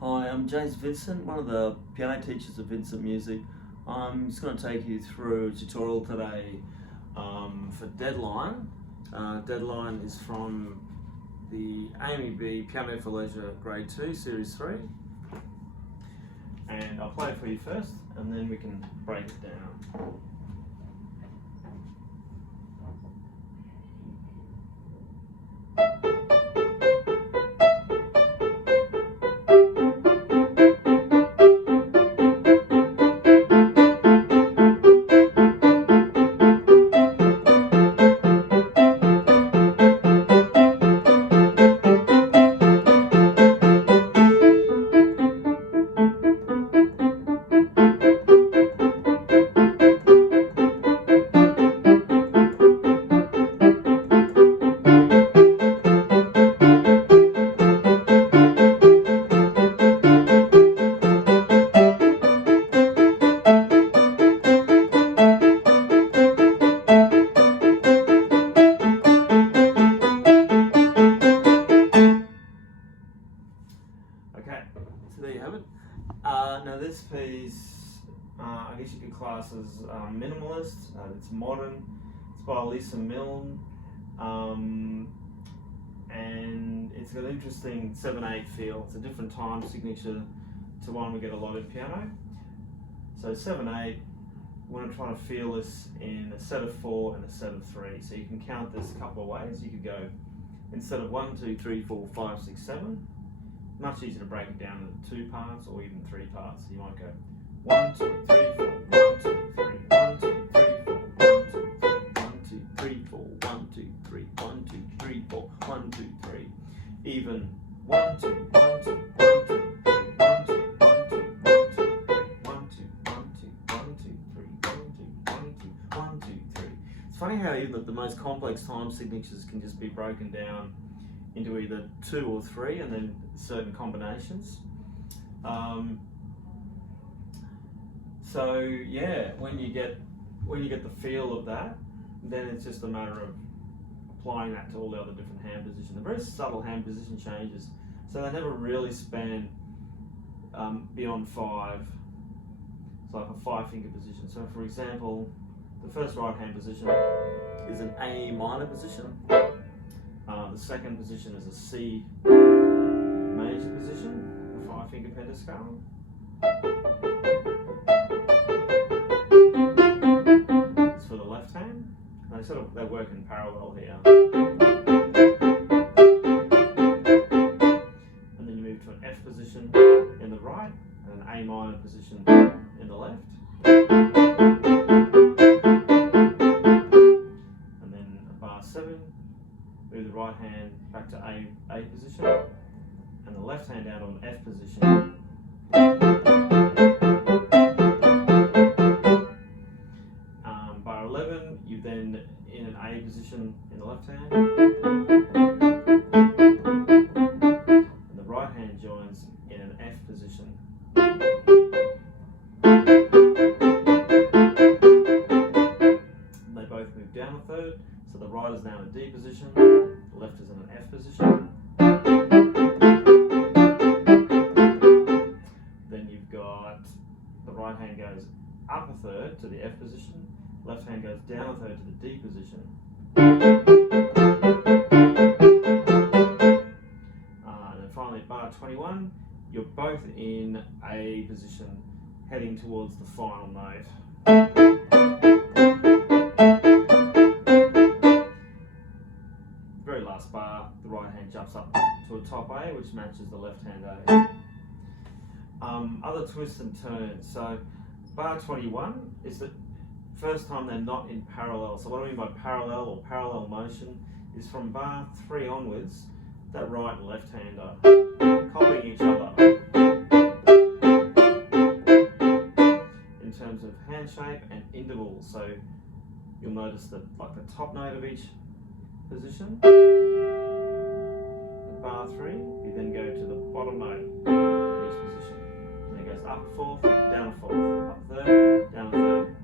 Hi, I'm Vincent, one of the piano teachers of Vincent Music. I'm just going to take you through a tutorial today for Deadline. Deadline is from the AMEB Piano for Leisure Grade 2, Series 3. And I'll play it for you first, and then we can break it down. Okay, so there you have it. Now this piece, I guess you could class as minimalist. It's modern. It's by Elisa, Milne, and it's got an interesting 7/8 feel. It's a different time signature to one we get a lot in piano. So 7/8, we're going to try to feel this in a set of 4 and a set of 3. So you can count this a couple of ways. You could go instead of 1, 2, 3, 4, 5, 6, 7. Much easier to break it down into 2 parts or even 3 parts. You might go 1, 2, 3, 4, 1, 2, 3, 1, 2, 3, 4, 1, 2, 3, 1, 2, 3, 4, 1, 2, 3, 4, 1, 2, 3. Even 1, 2, 1, 2, 1, 2, 3, 1, 2, 1, 2, 1, 2, 1, 2, 1, 2, 3, 1, 2, 1, 2, 1, 2, 3. It's funny how even the most complex time signatures can just be broken down into either 2 or 3, and then certain combinations. So yeah, when you get the feel of that, then it's just a matter of applying that to all the other different hand positions. They're very subtle hand position changes, so they never really span beyond 5. It's like a 5-finger position. So for example, the first right hand position is an A minor position. The second position is a C major position, a 5-finger pentascale. It's for the left hand. They work in parallel here. And then you move to an F position in the right and an A minor position in the left. And then a bar 7. Move the right hand back to A position and the left hand down to an F position. Bar 11, you then in an A position in the left hand, and the right hand joins in an F position. They both move down a third, so the right is now in a D position, the left is in an F position. Then you've got the right hand goes up a third to the F position, left hand goes down a third to the D position. And then finally at bar 21, you're both in A position heading towards the final note. Very last bar, the right hand jumps up to a top A, which matches the left hand A. Other twists and turns. So bar 21 is the first time they're not in parallel. So what I mean by parallel or parallel motion is from bar 3 onwards, that right and left hand are copying each other in terms of hand shape and intervals. So you'll notice that like the top note of each position, in bar 3, you then go to the bottom note of each position. And it goes up a 4th, down a 4th, up a 3rd, down a 3rd.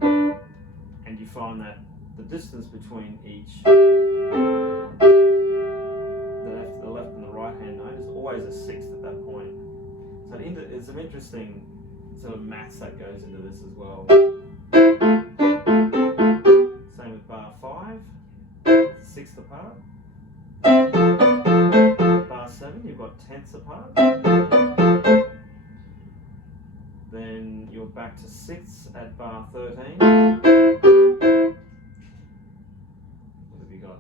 And you find that the distance between each, the left and the right hand note, is always a 6th at that point. So in some interesting sort of maths that goes into this as well. Same with bar 5, 6th apart. Bar 7, you've got 10ths apart. Then you're back to 6ths at bar 13. What have you got?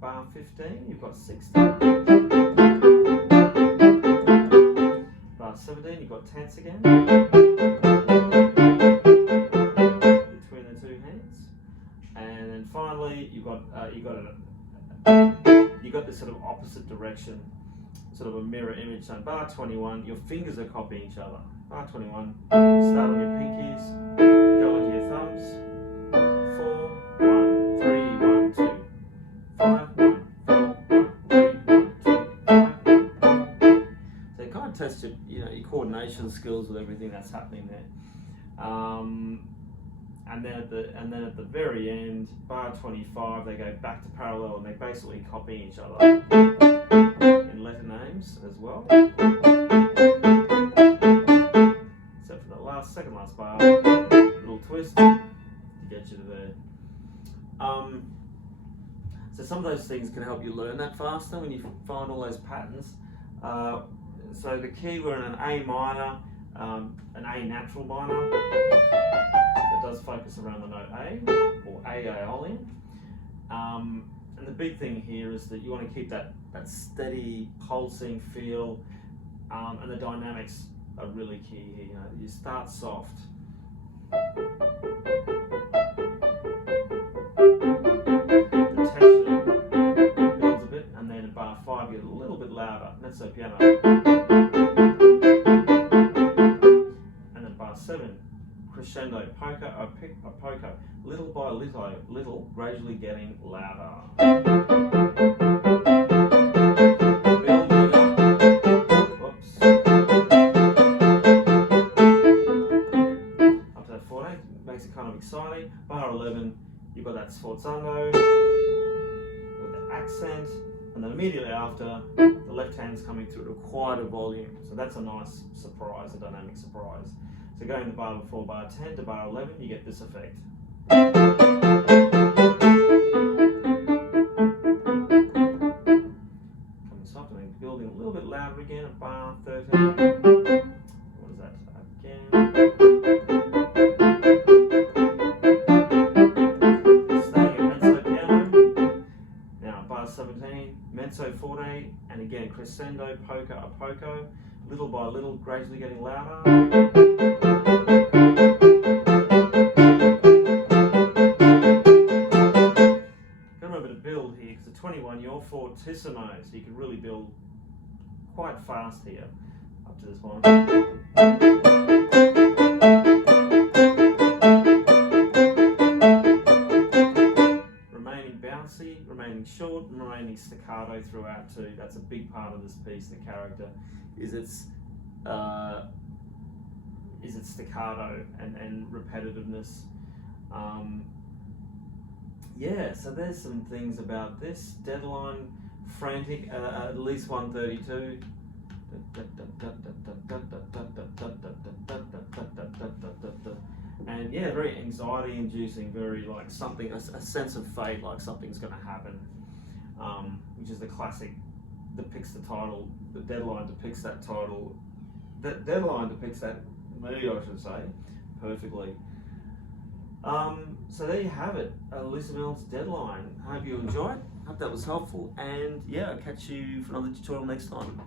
Bar 15, you've got 6ths. Bar 17, you've got 10ths again. Between the two hands. And then finally, you've got this sort of opposite direction, sort of a mirror image. So bar 21, your fingers are copying each other. Bar 21, start on your pinkies, go onto your thumbs. 4, 1, 3, 1, 2, 5, 1, 4, 1, 3, 1, 2, 5. So you kind of test your coordination skills with everything that's happening there. And then at the very end, bar 25, they go back to parallel and they're basically copying each other in letter names as well. Except for the second last bar, little twist to get you to there. So some of those things can help you learn that faster when you find all those patterns. So the key, we're in an A minor, an A natural minor. Does focus around the note A or A aeolian, and the big thing here is that you want to keep that steady pulsing feel, and the dynamics are really key here. You start soft, the tension builds a bit, and then at bar 5 you get a little bit louder, mezzo piano, and then bar 7. Crescendo, polka, a polka, little by little, gradually getting louder. Building up. Whoops. Up to that 14, makes it kind of exciting. Bar 11, you've got that sforzando with the accent, and then immediately after, the left hand's coming through to quite a volume. So that's a nice surprise, a dynamic surprise. So going the bar before bar 10 to bar 11, you get this effect. Coming soft and then building a little bit louder again at bar 13. What is that? Again. Staying at mezzo piano. Now bar 17, mezzo forte, and again crescendo, polka, a polka. Little by little, gradually getting louder. Remember to build here, because the 21, you're fortissimo, so you can really build quite fast here up to this point. Remaining bouncy, remaining short, and remaining staccato throughout too. That's a big part of this piece, the character, is its staccato and repetitiveness. Yeah, so there's some things about this. Deadline, frantic, at least 132. And yeah, very anxiety inducing, very like something, a sense of fate, like something's going to happen, which is the classic, depicts the title, the deadline depicts that title, the deadline depicts that mood, I should say, perfectly. So there you have it, Elisa Milne's Deadline. I hope you enjoyed, hope that was helpful, and yeah, I'll catch you for another tutorial next time.